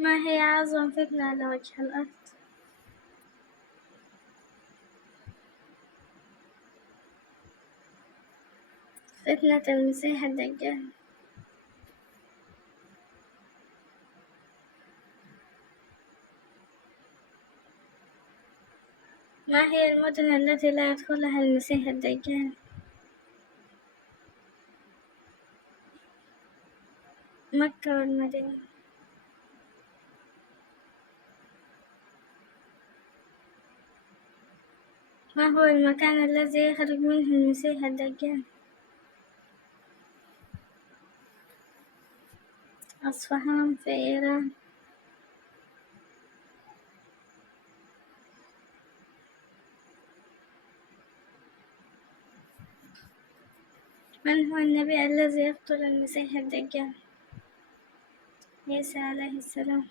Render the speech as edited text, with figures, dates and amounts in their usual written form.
ما هي أعظم فتنة على وجه الأرض؟ فتنة المسيح الدجال. ما هي المدن التي لا يدخلها المسيح الدجال؟ مكة والمدينة. ما هو المكان الذي يخرج منه المسيح الدجال؟ أصفهان في إيران. من هو النبي الذي يقتل المسيح الدجال؟ عيسى عليه السلام.